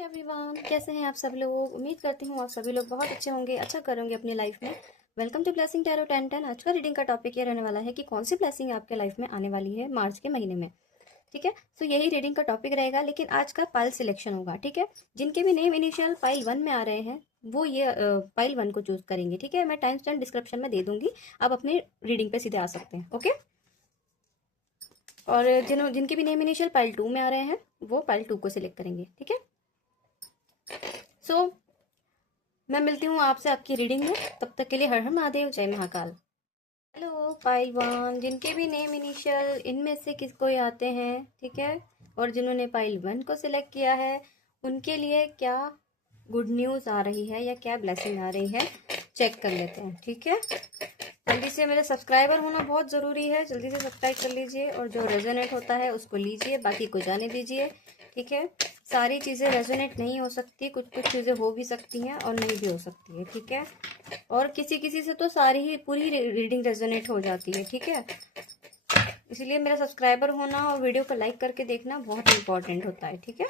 Everyone, कैसे हैं आप सब लोग। उम्मीद करती हूँ आप सभी लोग बहुत अच्छे होंगे, अच्छा करेंगे अपनी लाइफ में। Welcome to blessing tarot 1010। आज का रीडिंग का टॉपिक ये रहने वाला है कि कौन सी ब्लेसिंग आपके लाइफ में आने वाली है मार्च के महीने में। ठीक है, तो यही रीडिंग का टॉपिक रहेगा, लेकिन आज का पाइल सिलेक्शन होगा। ठीक है, जिनके भी नेम इनिशियल पाइल 1 में आ रहे हैं वो ये पाइल 1 को चूज करेंगे। ठीक है, मैं टाइम स्टैम्प डिस्क्रिप्शन में दे दूंगी, आप अपनी रीडिंग पे सीधे आ सकते हैं। ओके, और जिनके भी नेम इनिशियल पाइल 2 में आ रहे हैं वो पाइल 2 को सिलेक्ट करेंगे। ठीक है, सो मैं मिलती हूँ आपसे आपकी रीडिंग में, तब तक के लिए हर हर महादेव, जय महाकाल। हेलो पाइल 1, जिनके भी नेम इनिशियल इनमें से किस कोई आते हैं, ठीक है, और जिन्होंने पाइल 1 को सिलेक्ट किया है उनके लिए क्या गुड न्यूज़ आ रही है या क्या ब्लेसिंग आ रही है, चेक कर लेते हैं। ठीक है, जल्दी से, मेरे सब्सक्राइबर होना बहुत ज़रूरी है, जल्दी से सब्सक्राइब कर लीजिए और जो रेजोनेट होता है उसको लीजिए, बाकी को जाने दीजिए। ठीक है, सारी चीज़ें रेजोनेट नहीं हो सकती, कुछ कुछ चीज़ें हो भी सकती हैं और नहीं भी हो सकती है। ठीक है, और किसी किसी से तो सारी ही पूरी रीडिंग रेजोनेट हो जाती है। ठीक है, इसलिए मेरा सब्सक्राइबर होना और वीडियो को लाइक करके देखना बहुत इंपॉर्टेंट होता है। ठीक है,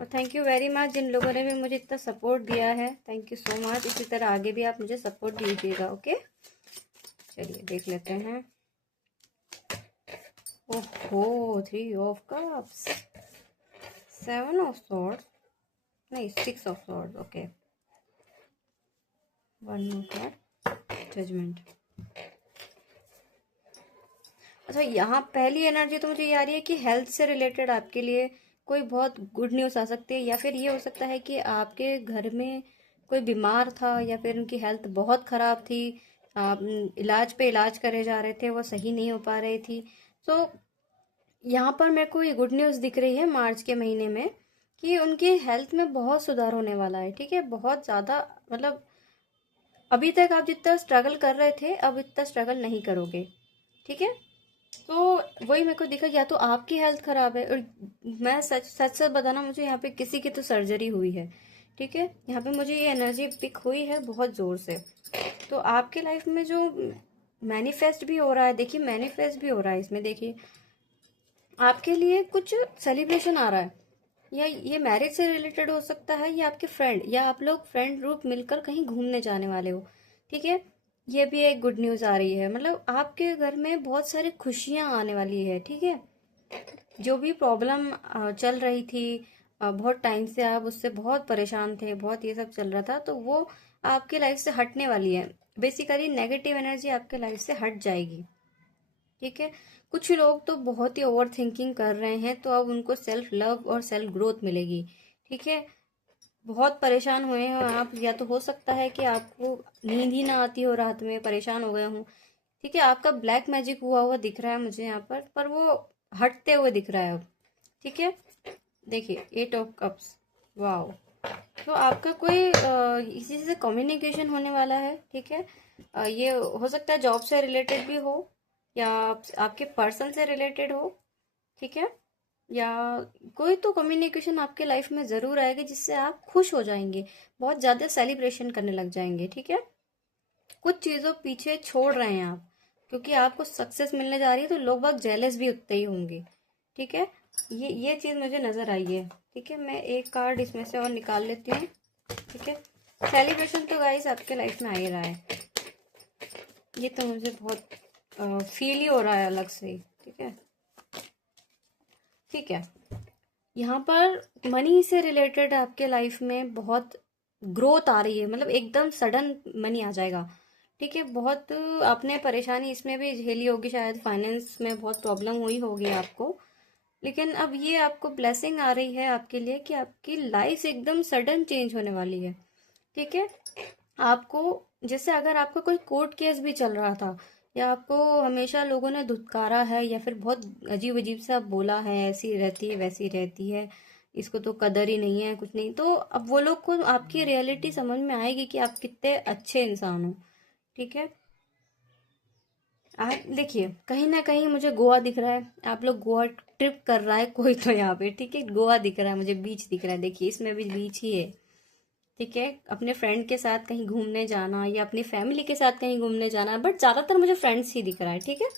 और थैंक यू वेरी मच जिन लोगों ने भी मुझे इतना सपोर्ट दिया है, थैंक यू सो मच। इसी तरह आगे भी आप मुझे सपोर्ट दीजिएगा। ओके, चलिए देख लेते हैं। ओहो, 3 ऑफ कप्स, 7 ऑफ सॉर्ड्स, नहीं 6 of swords. Okay, 1 more card, judgment. अच्छा, यहाँ पहली एनर्जी तो मुझे ये आ रही है कि हेल्थ से रिलेटेड आपके लिए कोई बहुत गुड न्यूज़ आ सकती है, या फिर ये हो सकता है कि आपके घर में कोई बीमार था या फिर उनकी हेल्थ बहुत ख़राब थी, आप इलाज पे इलाज करे जा रहे थे, वो सही नहीं हो पा रही थी। तो यहाँ पर मेरे को ये गुड न्यूज़ दिख रही है मार्च के महीने में कि उनकी हेल्थ में बहुत सुधार होने वाला है। ठीक है, बहुत ज़्यादा, मतलब अभी तक आप जितना स्ट्रगल कर रहे थे अब इतना स्ट्रगल नहीं करोगे। ठीक है, तो वही मेरे को दिखा, या तो आपकी हेल्थ खराब है, और मैं सच सच सच बताना, मुझे यहाँ पे किसी की तो सर्जरी हुई है। ठीक है, यहाँ पे मुझे ये एनर्जी पिक हुई है बहुत जोर से। तो आपके लाइफ में जो मैनिफेस्ट भी हो रहा है, देखिए मैनिफेस्ट भी हो रहा है इसमें, देखिए आपके लिए कुछ सेलिब्रेशन आ रहा है, या ये मैरिज से रिलेटेड हो सकता है, या आपके फ्रेंड या आप लोग फ्रेंड ग्रुप मिलकर कहीं घूमने जाने वाले हो। ठीक है, ये भी एक गुड न्यूज़ आ रही है, मतलब आपके घर में बहुत सारी खुशियां आने वाली है। ठीक है, जो भी प्रॉब्लम चल रही थी, बहुत टाइम से आप उससे बहुत परेशान थे, बहुत ये सब चल रहा था, तो वो आपके लाइफ से हटने वाली है। बेसिकली नेगेटिव एनर्जी आपके लाइफ से हट जाएगी। ठीक है, कुछ लोग तो बहुत ही ओवर थिंकिंग कर रहे हैं, तो अब उनको सेल्फ लव और सेल्फ ग्रोथ मिलेगी। ठीक है, बहुत परेशान हुए हैं आप, या तो हो सकता है कि आपको नींद ही ना आती हो, रात में परेशान हो गए हों। ठीक है, आपका ब्लैक मैजिक हुआ हुआ दिख रहा है मुझे यहाँ पर वो हटते हुए दिख रहा है अब। ठीक है, देखिए 8 ऑफ कप्स, वाओ। तो आपका कोई इसी से कम्युनिकेशन होने वाला है। ठीक है, ये हो सकता है जॉब से रिलेटेड भी हो, या आपके पर्सन से रिलेटेड हो। ठीक है, या कोई तो कम्युनिकेशन आपके लाइफ में ज़रूर आएगी जिससे आप खुश हो जाएंगे, बहुत ज़्यादा सेलिब्रेशन करने लग जाएंगे। ठीक है, कुछ चीज़ों पीछे छोड़ रहे हैं आप, क्योंकि आपको सक्सेस मिलने जा रही है, तो लोग बहुत जेलस भी उतने ही होंगे। ठीक है, ये चीज़ मुझे नज़र आई है। ठीक है, मैं एक कार्ड इसमें से और निकाल लेती हूँ। ठीक है, सेलिब्रेशन तो गाइस आपके लाइफ में आ ही रहा है, ये तो मुझे बहुत फील ही हो रहा है अलग से ही। ठीक है, ठीक है, यहाँ पर मनी से रिलेटेड आपके लाइफ में बहुत ग्रोथ आ रही है, मतलब एकदम सडन मनी आ जाएगा। ठीक है, बहुत आपने परेशानी इसमें भी झेली होगी, शायद फाइनेंस में बहुत प्रॉब्लम हुई होगी आपको, लेकिन अब ये आपको ब्लेसिंग आ रही है आपके लिए कि आपकी लाइफ एकदम सडन चेंज होने वाली है। ठीक है, आपको, जैसे अगर आपका कोई कोर्ट केस भी चल रहा था, या आपको हमेशा लोगों ने धुतकारा है या फिर बहुत अजीब अजीब सा बोला है, ऐसी रहती है वैसी रहती है, इसको तो कदर ही नहीं है, कुछ नहीं, तो अब वो लोग को आपकी रियलिटी समझ में आएगी कि आप कितने अच्छे इंसान हो। ठीक है, आप देखिए कहीं ना कहीं मुझे गोवा दिख रहा है, आप लोग गोवा ट्रिप कर रहा है कोई तो यहाँ पे। ठीक है, गोवा दिख रहा है मुझे, बीच दिख रहा है, देखिए इसमें भी बीच ही है। ठीक है, अपने फ्रेंड के साथ कहीं घूमने जाना या अपनी फैमिली के साथ कहीं घूमने जाना, बट ज़्यादातर मुझे फ्रेंड्स ही दिख रहा है। ठीक है,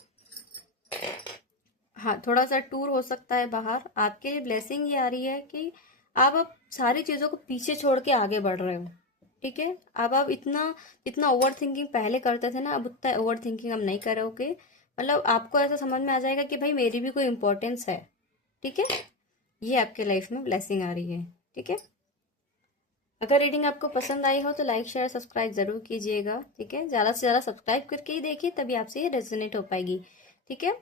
हाँ थोड़ा सा टूर हो सकता है बाहर, आपके लिए ब्लेसिंग ये आ रही है कि आप अब सारी चीजों को पीछे छोड़ के आगे बढ़ रहे हो, ठीक है। अब आप इतना इतना ओवर थिंकिंग पहले करते थे ना, अब उतना ओवर थिंकिंग अब नहीं करोगे। मतलब आपको ऐसा समझ में आ जाएगा कि भाई मेरी भी कोई इंपॉर्टेंस है, ठीक है। ये आपके लाइफ में ब्लेसिंग आ रही है, ठीक है। अगर रीडिंग आपको पसंद आई हो तो लाइक शेयर सब्सक्राइब जरूर कीजिएगा, ठीक है। ज़्यादा से ज़्यादा सब्सक्राइब करके ही देखिए, तभी आपसे ये रेजोनेट हो पाएगी, ठीक है।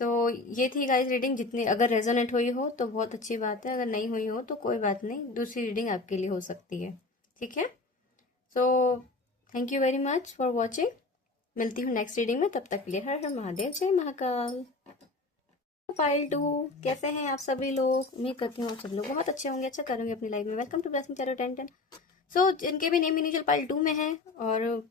तो ये थी गाइस रीडिंग। जितनी अगर रेजोनेट हुई हो तो बहुत अच्छी बात है, अगर नहीं हुई हो तो कोई बात नहीं, दूसरी रीडिंग आपके लिए हो सकती है, ठीक है। So thank you very much for watching. मिलती हूँ नेक्स्ट रीडिंग में, तब तक के लिए हर हर महादेव, जय महाकाल। फाइल 2, कैसे हैं आप सभी लोग? उम्मीद करती हूँ आप सब लोग बहुत अच्छे होंगे, अच्छा करेंगे अपनी लाइफ में। Welcome to blessing tarot 1010। So जिनके भी नेम इनिशियल फाइल 2 में है, और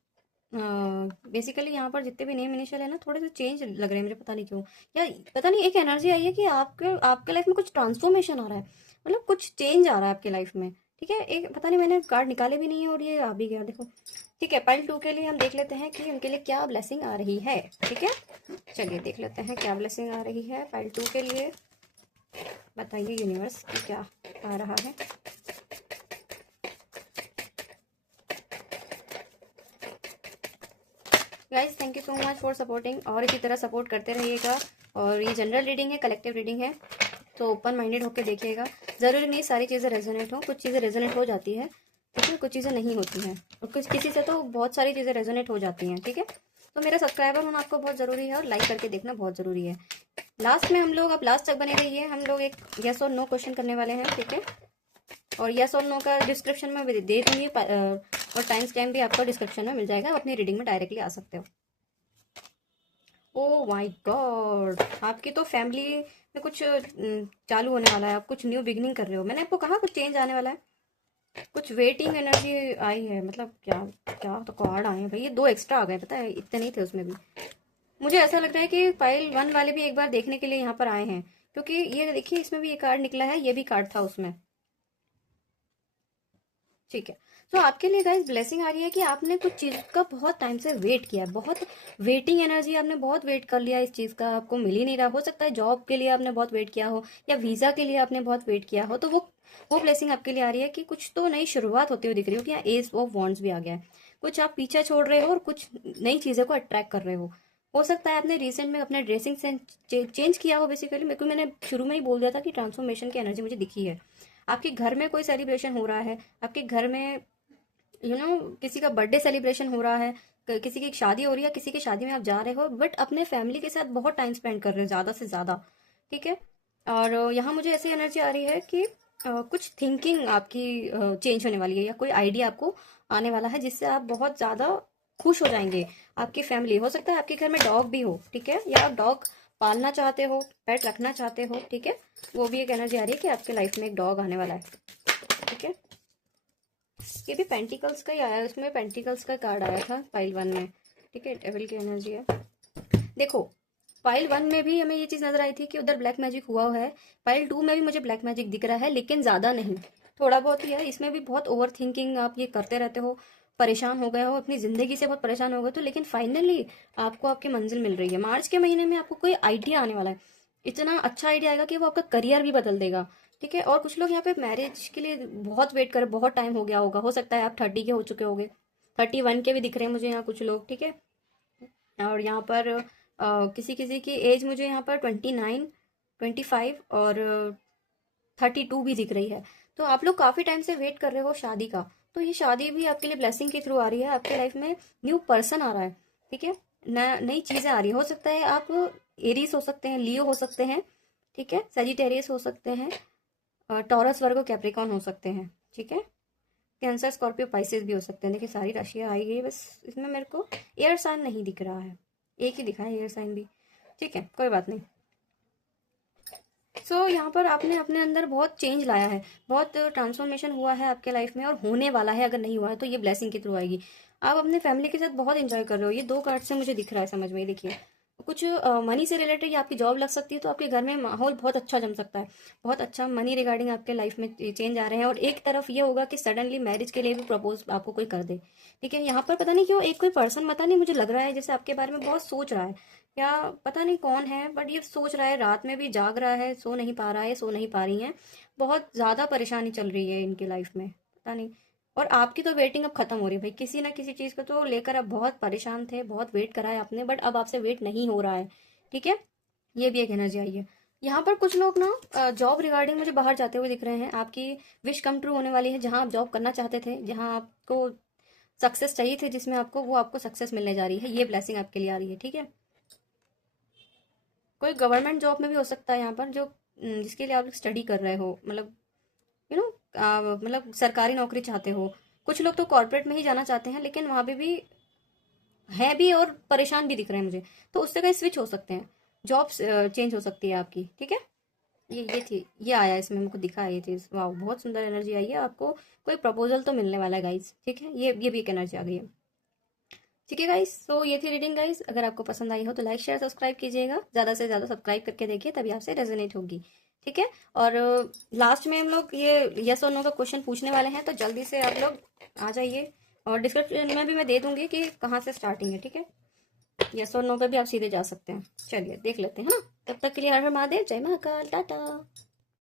बेसिकली यहाँ पर जितने भी नेम इनिशियल है ना, थोड़े से चेंज लग रहे हैं मुझे, पता नहीं क्यों। या पता नहीं, एक एनर्जी आई है कि आपके आपके लाइफ में कुछ ट्रांसफॉर्मेशन आ रहा है, मतलब कुछ चेंज आ रहा है आपके लाइफ में, ठीक है। एक पता नहीं, मैंने कार्ड निकाले भी नहीं है और ये आ भी गया, देखो। ठीक है, पाइल 2 के लिए हम देख लेते हैं कि उनके लिए क्या ब्लेसिंग आ रही है, ठीक है। चलिए देख लेते हैं क्या ब्लेसिंग आ रही है पाइल 2 के लिए। बताइए यूनिवर्स की क्या आ रहा है। Guys thank you so much for supporting, और इसी तरह सपोर्ट करते रहिएगा। और ये जनरल रीडिंग है, कलेक्टिव रीडिंग है, तो ओपन माइंडेड होकर देखिएगा। ज़रूरी नहीं सारी चीज़ें रेजोनेट हो, कुछ चीज़ें रेजोनेट हो जाती है, ठीक है, कुछ चीज़ें नहीं होती हैं, और कुछ किसी से तो बहुत सारी चीज़ें रेजोनेट हो जाती हैं, ठीक है। तो मेरा सब्सक्राइबर होना आपको बहुत ज़रूरी है, और लाइक करके देखना बहुत ज़रूरी है। लास्ट में हम लोग, अब लास्ट तक बने रहिए, हम लोग एक यस और नो क्वेश्चन करने वाले हैं, ठीक है। और यस और नो का डिस्क्रिप्शन में दे दूंगी, और टाइम स्टैम्प भी आपको डिस्क्रिप्शन में मिल जाएगा, आप अपनी रीडिंग में डायरेक्टली आ सकते हो। ओ माय गॉड, आपकी तो फैमिली में कुछ चालू होने वाला है, आप कुछ न्यू बिगिनिंग कर रहे हो। मैंने आपको कहा कुछ चेंज आने वाला है, कुछ वेटिंग एनर्जी आई है, मतलब क्या क्या तो कार्ड आए हैं भाई, ये 2 एक्स्ट्रा आ गए, पता है इतने नहीं थे उसमें भी। मुझे ऐसा लग रहा है कि फाइल 1 वाले भी एक बार देखने के लिए यहाँ पर आए हैं, क्योंकि ये देखिए इसमें भी ये कार्ड निकला है, ये भी कार्ड था उसमें, ठीक है। तो आपके लिए गाइस ब्लेसिंग आ रही है कि आपने कुछ चीज का बहुत टाइम से वेट किया है, बहुत वेटिंग एनर्जी, आपने बहुत वेट कर लिया इस चीज का, आपको मिल ही नहीं रहा। हो सकता है जॉब के लिए आपने बहुत वेट किया हो, या वीजा के लिए आपने बहुत वेट किया हो, तो वो ब्लेसिंग आपके लिए आ रही है कि कुछ तो नई शुरुआत होती हुई दिख रही हो, कि यहाँ एस ऑफ वॉन्ड्स भी आ गया है। कुछ आप पीछा छोड़ रहे हो और कुछ नई चीजों को अट्रैक्ट कर रहे हो सकता है आपने रिसेंट में अपना ड्रेसिंग सेंस चेंज किया हो। बेसिकली मेरे को, मैंने शुरू में ही बोल दिया था कि ट्रांसफॉर्मेशन की एनर्जी मुझे दिखी है। आपके घर में कोई सेलिब्रेशन हो रहा है, आपके घर में किसी का बर्थडे सेलिब्रेशन हो रहा है, किसी की शादी हो रही है, किसी की शादी में आप जा रहे हो, बट अपने फैमिली के साथ बहुत टाइम स्पेंड कर रहे हो, ज़्यादा से ज़्यादा, ठीक है। और यहाँ मुझे ऐसी एनर्जी आ रही है कि कुछ थिंकिंग आपकी चेंज होने वाली है, या कोई आइडिया आपको आने वाला है जिससे आप बहुत ज़्यादा खुश हो जाएंगे। आपकी फैमिली, हो सकता है आपके घर में डॉग भी हो, ठीक है, या आप डॉग पालना चाहते हो, पेट रखना चाहते हो, ठीक है। वो भी एक एनर्जी आ रही है कि आपके लाइफ में एक डॉग आने वाला है, ठीक है। ये भी पेंटिकल्स का ही आया है, उसमें पेंटिकल्स का कार्ड आया था फाइल 1 में, ठीक है। डेविल की एनर्जी है। देखो फाइल 1 में भी हमें ये चीज नजर आई थी कि उधर ब्लैक मैजिक हुआ है, फाइल 2 में भी मुझे ब्लैक मैजिक दिख रहा है, लेकिन ज्यादा नहीं, थोड़ा बहुत ही है। इसमें भी बहुत ओवर थिंकिंग आप ये करते रहते हो, परेशान हो गए हो अपनी जिंदगी से, बहुत परेशान हो गए, तो लेकिन फाइनली आपको आपकी मंजिल मिल रही है। मार्च के महीने में आपको कोई आइडिया आने वाला है, इतना अच्छा आइडिया आएगा कि वो आपका करियर भी बदल देगा, ठीक है। और कुछ लोग यहाँ पे मैरिज के लिए बहुत वेट कर, बहुत टाइम हो गया होगा, हो सकता है आप 30 के हो चुके होगे, 31 के भी दिख रहे हैं मुझे यहाँ कुछ लोग, ठीक है। और यहाँ पर किसी किसी की एज मुझे यहाँ पर 29, 25 और 32 भी दिख रही है। तो आप लोग काफी टाइम से वेट कर रहे हो शादी का, तो ये शादी भी आपके लिए ब्लेसिंग के थ्रू आ रही है। आपके लाइफ में न्यू पर्सन आ रहा है, ठीक है, नई चीजें आ रही है। हो सकता है आप एरीज हो सकते हैं, लियो हो सकते हैं, ठीक है, सेजिटेरियस हो सकते हैं, टॉरस वर्गो कैप्रिकॉन हो सकते हैं, ठीक है। कैंसर स्कॉर्पियो पाइसेस भी हो सकते हैं। देखिए सारी राशियां आई गई, बस इसमें मेरे को एयर साइन नहीं दिख रहा है, एक ही दिखा है एयर साइन भी, ठीक है, कोई बात नहीं। सो यहाँ पर आपने अपने अंदर बहुत चेंज लाया है, बहुत ट्रांसफॉर्मेशन हुआ है आपके लाइफ में, और होने वाला है। अगर नहीं हुआ है तो ये ब्लेसिंग के थ्रू आएगी। आप अपने फैमिली के साथ बहुत इंजॉय कर रहे हो, ये 2 कार्ड से मुझे दिख रहा है समझ में, देखिए कुछ मनी से रिलेटेड या आपकी जॉब लग सकती है, तो आपके घर में माहौल बहुत अच्छा जम सकता है, बहुत अच्छा मनी रिगार्डिंग आपके लाइफ में चेंज आ रहे हैं। और एक तरफ ये होगा कि सडनली मैरिज के लिए भी प्रपोज आपको कोई कर दे, ठीक है। यहाँ पर पता नहीं क्यों एक कोई पर्सन, पता नहीं मुझे लग रहा है जैसे आपके बारे में बहुत सोच रहा है, या पता नहीं कौन है, बट ये सोच रहा है, रात में भी जाग रहा है, सो नहीं पा रहा है, सो नहीं पा रही है, बहुत ज्यादा परेशानी चल रही है इनकी लाइफ में, पता नहीं। और आपकी तो वेटिंग अब खत्म हो रही है भाई, किसी ना किसी चीज को तो लेकर अब बहुत परेशान थे, बहुत वेट करा है आपने, बट अब आपसे वेट नहीं हो रहा है, ठीक है। ये भी एक एनर्जी आई है। यहाँ पर कुछ लोग ना जॉब रिगार्डिंग मुझे बाहर जाते हुए दिख रहे हैं, आपकी विश कम ट्रू होने वाली है, जहां आप जॉब करना चाहते थे, जहां आपको सक्सेस चाहिए थे, जिसमें आपको वो आपको सक्सेस मिलने जा रही है, ये ब्लेसिंग आपके लिए आ रही है, ठीक है। कोई गवर्नमेंट जॉब में भी हो सकता है यहाँ पर, जो जिसके लिए आप स्टडी कर रहे हो, मतलब यू नो मतलब सरकारी नौकरी चाहते हो। कुछ लोग तो कॉर्पोरेट में ही जाना चाहते हैं, लेकिन वहां पे भी है भी और परेशान भी दिख रहे हैं मुझे, तो उससे कहीं स्विच हो सकते हैं, जॉब चेंज हो सकती है आपकी, ठीक है। ये थी, ये आया इसमें मुझको दिखा ये चीज, वाह बहुत सुंदर एनर्जी आई है आपको। कोई प्रपोजल तो मिलने वाला है गाइस, ठीक है, ये भी एक एनर्जी आ गई है, ठीक है गाइस। तो ये थी रीडिंग गाइस, अगर आपको पसंद आई हो तो लाइक शेयर सब्सक्राइब कीजिएगा, ज्यादा से ज्यादा सब्सक्राइब करके देखिए, तभी आपसे रेजोनेट होगी, ठीक है। और लास्ट में हम लोग ये यस और नो का क्वेश्चन पूछने वाले हैं, तो जल्दी से आप लोग आ जाइए, और डिस्क्रिप्शन में भी मैं दे दूंगी कि कहाँ से स्टार्टिंग है, ठीक है। यस और नो पे भी आप सीधे जा सकते हैं, चलिए देख लेते हैं, है ना। तब तक के लिए हर हर महादेव, जय Mahakal, tata.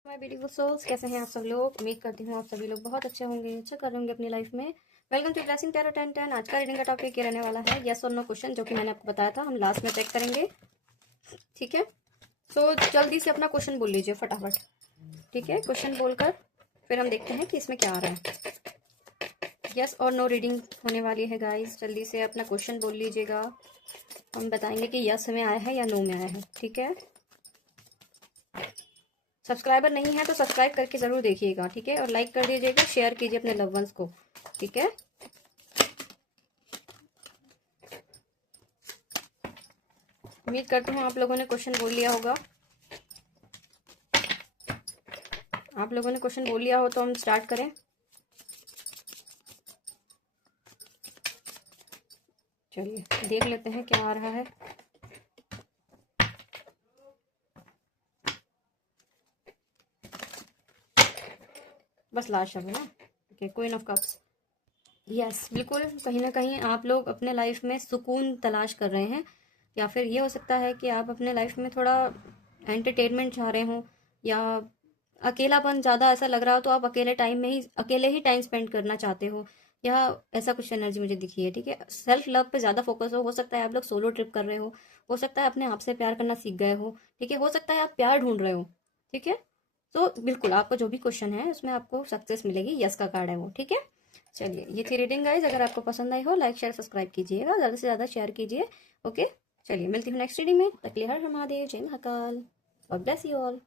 My beautiful souls, कैसे हैं आप सब लोग, उम्मीद करती हूँ आप सभी लोग बहुत अच्छे होंगे, अच्छा कर रहे होंगे अपनी लाइफ में। Welcome to blessing tarot 1010। आज का रीडिंग का टॉपिक ये रहने वाला है यस और नो क्वेश्चन, जो कि मैंने आपको बताया था, हम लास्ट में चेक करेंगे, ठीक है। तो जल्दी से अपना क्वेश्चन बोल लीजिए फटाफट, ठीक है। क्वेश्चन बोलकर फिर हम देखते हैं कि इसमें क्या आ रहा है। यस और नो रीडिंग होने वाली है गाइस, जल्दी से अपना क्वेश्चन बोल लीजिएगा, हम बताएंगे कि यस में आया है या नो में आया है, ठीक है। सब्सक्राइबर नहीं है तो सब्सक्राइब करके जरूर देखिएगा, ठीक है, और लाइक कर दीजिएगा, शेयर कीजिए अपने लव वंस को, ठीक है। उम्मीद करती हूँ आप लोगों ने क्वेश्चन बोल लिया होगा, आप लोगों ने क्वेश्चन बोल लिया हो तो हम स्टार्ट करें। चलिए देख लेते हैं क्या आ रहा है। बस लास्ट शब्द है ना, okay, queen of cups. Yes, बिल्कुल, कहीं ना कहीं आप लोग अपने लाइफ में सुकून तलाश कर रहे हैं, या फिर ये हो सकता है कि आप अपने लाइफ में थोड़ा एंटरटेनमेंट चाह रहे हो, या अकेलापन ज़्यादा ऐसा लग रहा हो तो आप अकेले ही टाइम स्पेंड करना चाहते हो, या ऐसा कुछ एनर्जी मुझे दिखी है, ठीक है। सेल्फ लव पे ज़्यादा फोकस हो सकता है आप लोग सोलो ट्रिप कर रहे हो सकता है अपने आप से प्यार करना सीख गए हो, ठीक है, हो सकता है आप प्यार ढूंढ रहे हो, ठीक है। तो बिल्कुल आपका जो भी क्वेश्चन है उसमें आपको सक्सेस मिलेगी, यस का कार्ड है वो, ठीक है। चलिए ये थी रीडिंग गाइज, अगर आपको पसंद आई हो लाइक शेयर सब्सक्राइब कीजिएगा, ज़्यादा से ज़्यादा शेयर कीजिए, ओके। चलिए मिलती हूँ नेक्स्ट रीडिंग में, तक के लिए हर हर महादेव, जय Mahakal, God bless you all.